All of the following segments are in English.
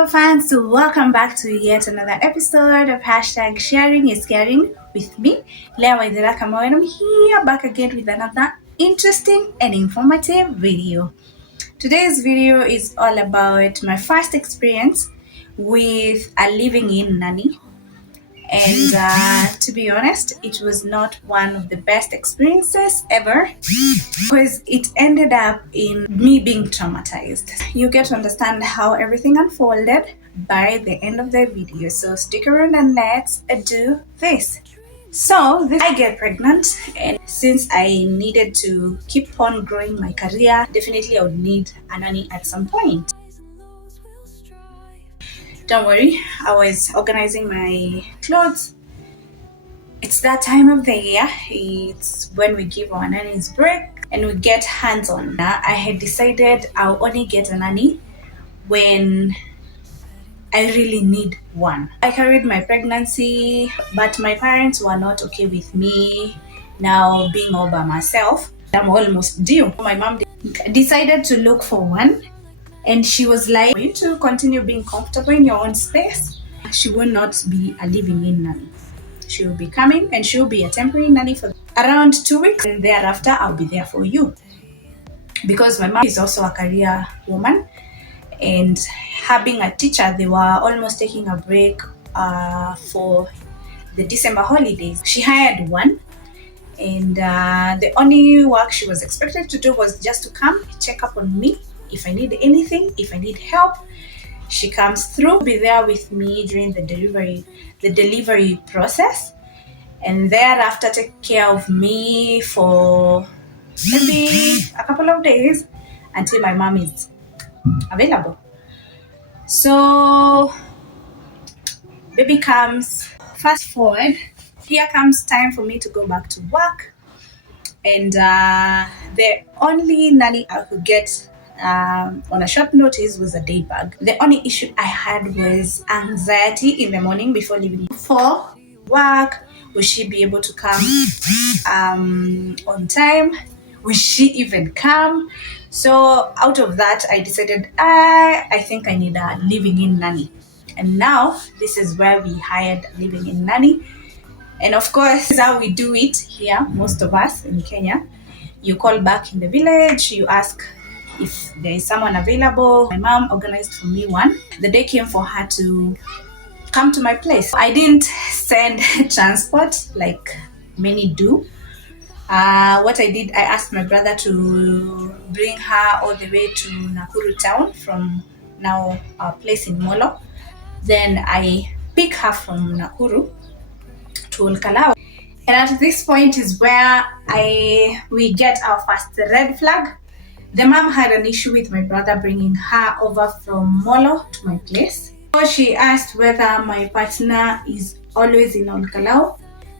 super fans, so welcome back to yet another episode of hashtag sharing is caring with me, Lea Waithera, and I'm here back again with another interesting and informative video. Today's video is all about my first experience with a living-in nanny. And to be honest, it was not one of the best experiences ever because it ended up in me being traumatized. You get to understand how everything unfolded by the end of the video. So stick around and let's do this. I get pregnant, and since I needed to keep on growing my career, definitely I would need a nanny at some point. Don't worry, I was organizing my clothes. It's that time of the year. It's when we give our nannies break and we get hands-on. I had decided I'll only get a nanny when I really need one. I carried my pregnancy, but my parents were not okay with me now being all by myself. I'm almost due. My mom decided to look for one. And she was like, for you to continue being comfortable in your own space, she will not be a living-in nanny. She will be coming and she will be a temporary nanny for around 2 weeks. And thereafter, I'll be there for you. Because my mom is also a career woman. And her being a teacher, they were almost taking a break for the December holidays. She hired one. And the only work she was expected to do was just to come check up on me. If I need anything, if I need help, she comes through, be there with me during the delivery process, and thereafter take care of me for maybe a couple of days until my mom is available. So baby comes, fast forward, here comes time for me to go back to work, and the only nanny I could get on a short notice was a day bag. The only issue I had was anxiety in the morning before leaving for work. Will she be able to come on time? Will she even come? So out of that, I decided I think I need a living-in nanny. And now this is where we hired a living-in nanny. And of course, this is how we do it here, most of us in Kenya. You call back in the village, you ask if there is someone available. My mom organized for me one. The day came for her to come to my place. I didn't send transport like many do. What I did, I asked my brother to bring her all the way to Nakuru town from now our place in Molo. Then I pick her from Nakuru to Olkalau. And at this point is where we get our first red flag. The mom had an issue with my brother bringing her over from Molo to my place. So she asked whether my partner is always in Olkalau.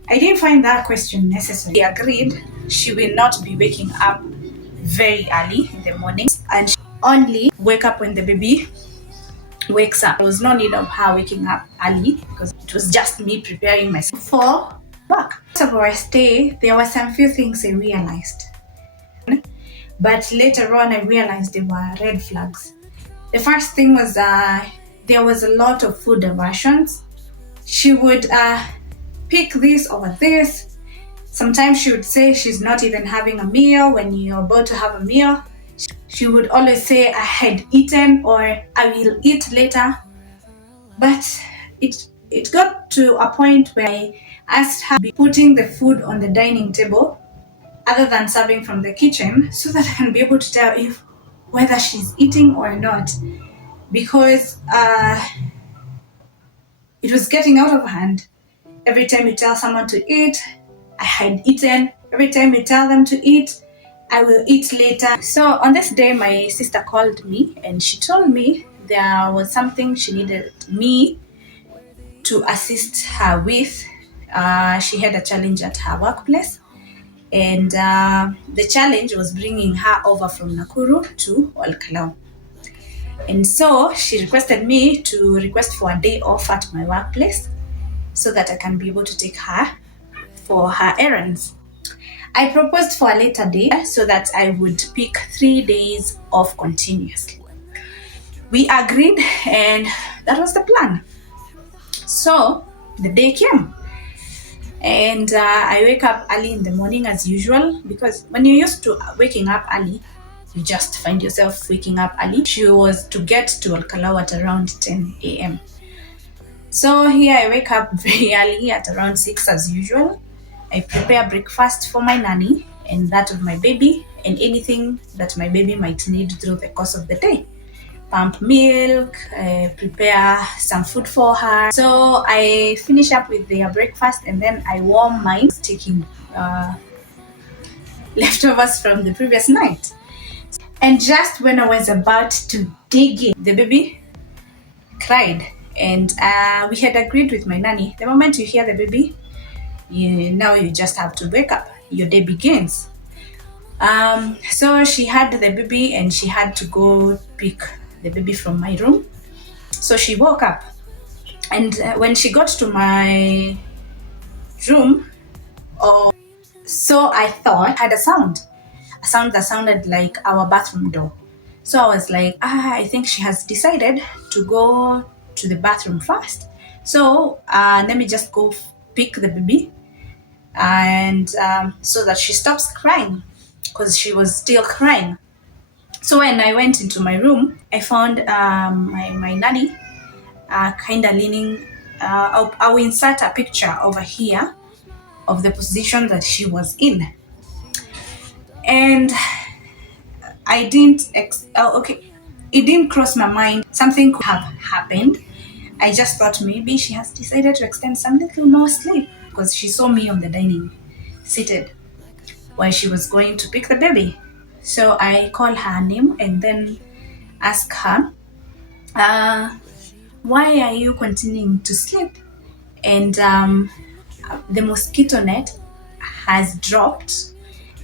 I didn't find that question necessary. She agreed she will not be waking up very early in the morning and she only wake up when the baby wakes up. There was no need of her waking up early because it was just me preparing myself for work. So for a stay, there were some few things I realized. But later on, I realized they were red flags. The first thing was there was a lot of food aversions. She would pick this over this. Sometimes she would say she's not even having a meal when you're about to have a meal. She would always say, I had eaten or I will eat later. But it got to a point where I asked her to be putting the food on the dining table other than serving from the kitchen so that I can be able to tell if whether she's eating or not, because it was getting out of hand. Every time you tell someone to eat, I had eaten. Every time you tell them to eat, I will eat later. So on this day, my sister called me and she told me there was something she needed me to assist her with. She had a challenge at her workplace. And the challenge was bringing her over from Nakuru to Olkalau. And so she requested me to request for a day off at my workplace so that I can be able to take her for her errands. I proposed for a later day so that I would pick 3 days off continuously. We agreed, and that was the plan. So the day came, and I wake up early in the morning as usual, because when you're used to waking up early, you just find yourself waking up early. She was to get to Alcalao at around 10 a.m. So here I wake up very early at around 6 as usual. I prepare breakfast for my nanny and that of my baby, and anything that my baby might need through the course of the day. Pump milk, prepare some food for her. So I finish up with their breakfast, and then I warm mine, taking leftovers from the previous night. And just when I was about to dig in, the baby cried. And we had agreed with my nanny, the moment you hear the baby, now you just have to wake up. Your day begins. So she had the baby, and she had to go pick the baby from my room. So she woke up, and when she got to my room, so I thought I had a sound that sounded like our bathroom door. So I was like, I think she has decided to go to the bathroom first. So let me just go pick the baby, and so that she stops crying, because she was still crying. So when I went into my room, I found my nanny kind of leaning. I'll insert a picture over here of the position that she was in. And I didn't, it didn't cross my mind something could have happened. I just thought maybe she has decided to extend some little more sleep, because she saw me on the dining seated while she was going to pick the baby. So I call her name and then ask her, why are you continuing to sleep? And the mosquito net has dropped,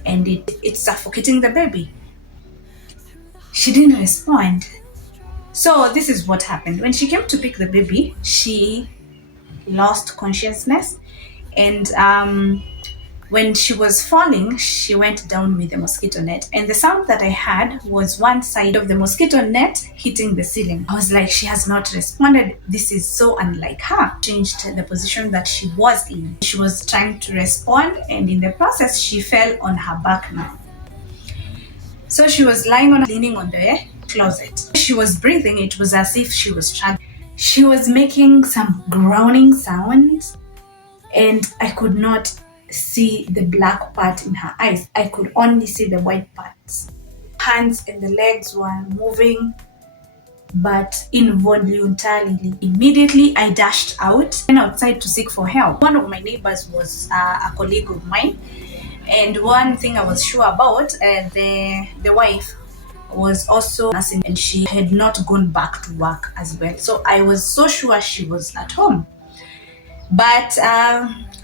and it's suffocating the baby. She didn't respond. So this is what happened. When she came to pick the baby, she lost consciousness, and when she was falling, she went down with the mosquito net, and the sound that I had was one side of the mosquito net hitting the ceiling. I was like, she has not responded. This is so unlike her. Changed the position that she was in. She was trying to respond, and in the process, she fell on her back now. So she was leaning on the closet. She was breathing. It was as if she was struggling. She was making some groaning sounds, and I could not see the black part in her eyes. I could only see the white parts. Hands and the legs were moving, but involuntarily. Immediately, I dashed out and outside to seek for help. One of my neighbors was a colleague of mine, and one thing I was sure about, the wife was also nursing, and she had not gone back to work as well. So I was so sure she was at home. But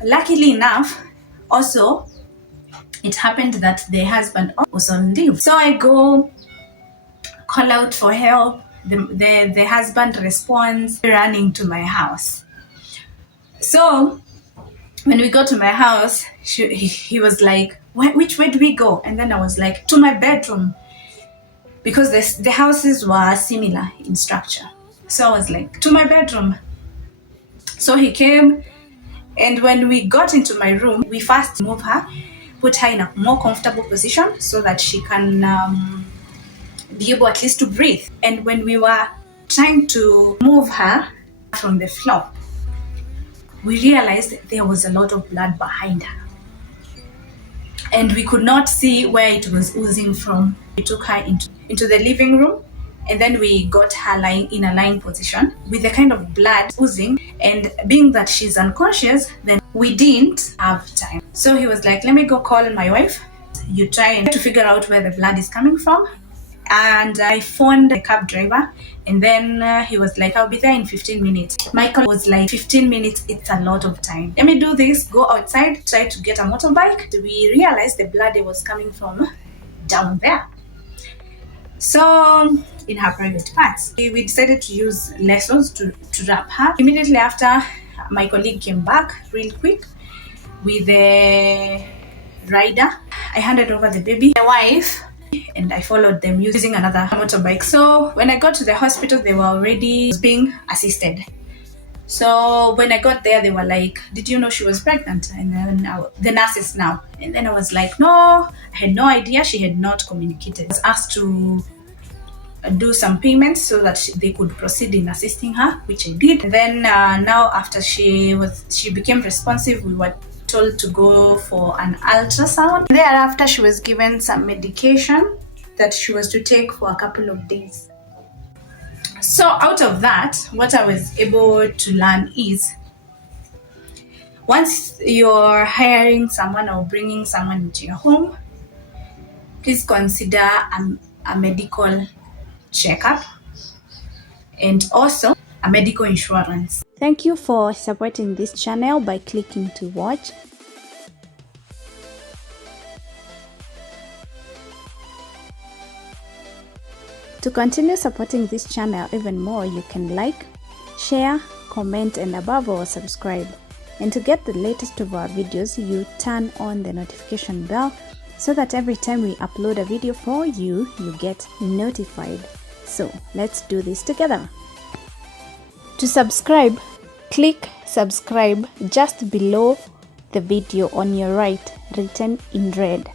luckily enough, also, it happened that the husband was on leave. So I go call out for help. The husband responds, running to my house. So when we got to my house, he was like, which way do we go? And then I was like, to my bedroom, because the houses were similar in structure. So I was like, to my bedroom. So he came, and when we got into my room, we first moved her, put her in a more comfortable position so that she can be able at least to breathe. And when we were trying to move her from the floor, we realized there was a lot of blood behind her, and we could not see where it was oozing from. We took her into the living room, and then we got her lying in a lying position with the kind of blood oozing. And being that she's unconscious, then we didn't have time. So he was like, let me go call my wife. You try and to figure out where the blood is coming from. And I phoned the cab driver, and then he was like, I'll be there in 15 minutes. Michael was like, 15 minutes, it's a lot of time. Let me do this, go outside, try to get a motorbike. We realized the blood was coming from down there. So in her private parts, we decided to use lessons to wrap her. Immediately after, my colleague came back real quick with the rider. I handed over the baby. My wife and I followed them using another motorbike. So when I got to the hospital, they were already being assisted. So when I got there, they were like, "Did you know she was pregnant?" And then the nurses now. And then I was like, "No, I had no idea." She had not communicated. I was asked to do some payments so that they could proceed in assisting her, which I did. And then now after she became responsive, we were told to go for an ultrasound. Thereafter, she was given some medication that she was to take for a couple of days. So out of that, what I was able to learn is, once you're hiring someone or bringing someone into your home, please consider a medical checkup and also a medical insurance. Thank you for supporting this channel by clicking to watch. To continue supporting this channel even more, you can like, share, comment, and above all, subscribe. And to get the latest of our videos, you turn on the notification bell so that every time we upload a video for you, you get notified. So let's do this together. To subscribe, click subscribe just below the video on your right, written in red.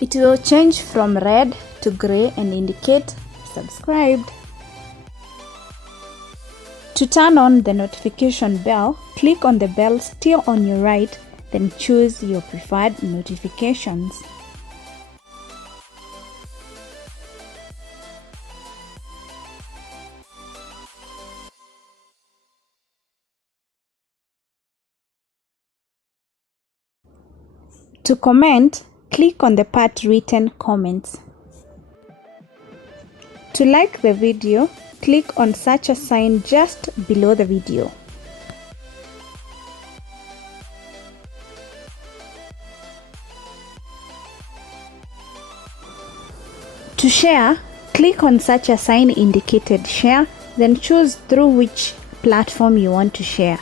It will change from red to gray and indicate subscribed. To turn on the notification bell, click on the bell still on your right, then choose your preferred notifications. To comment, click on the part written comments. To like the video, click on such a sign just below the video. To share, click on such a sign indicated share, then choose through which platform you want to share.